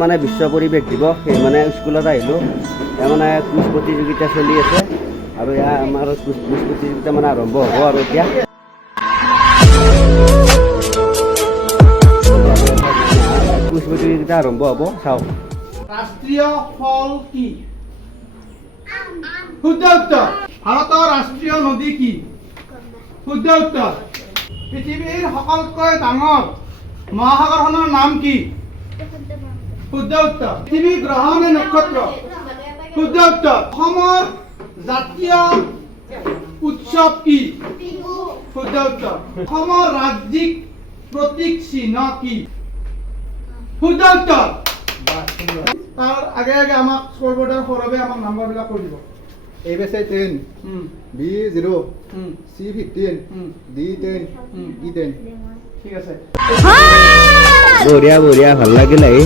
মানে বিশ্ব পৰিৱেশ দিৱস সেই মানে স্কুলত আহিলোঁ মানে কুইজ প্ৰতিযোগিতা চলি আছে আৰু আমাৰ কুইজ প্ৰতিযোগিতা মানে আৰম্ভ হ'ব আৰু এতিয়া কুইজ প্ৰতিযোগিতা আৰম্ভ হ'ব চাওক। ৰাষ্ট্ৰীয় ফল কি? শুদ্ধ উত্তৰ। ভাৰতৰ ৰাষ্ট্ৰীয় নদী কি? শুদ্ধ উত্তৰ। পৃথিৱীৰ সকলোতকৈ ডাঙৰ মহাসাগৰখনৰ নাম কি? শুদ্ধ উত্তৰ। পৃথিৱী গ্ৰহ নে নক্ষত্ৰ? শুদ্ধ উত্তৰ। অসমৰ জাতীয় উৎসৱ কি? শুদ্ধ উত্তৰ। অসমৰ ৰাজ্যিক প্ৰতীক চিহ্ন কি? শুদ্ধ উত্তৰ। তাৰ আগে আগে আমাক স্কৰবোৰ্ডৰ সৌৰভে আমাক নাম্বাৰবিলাক কৈ দিব। ABC 10, B0, C15, D10, E10. ঠিক আছে। বঢ়িয়া বঢ়িয়া ভাল লাগিল আহি।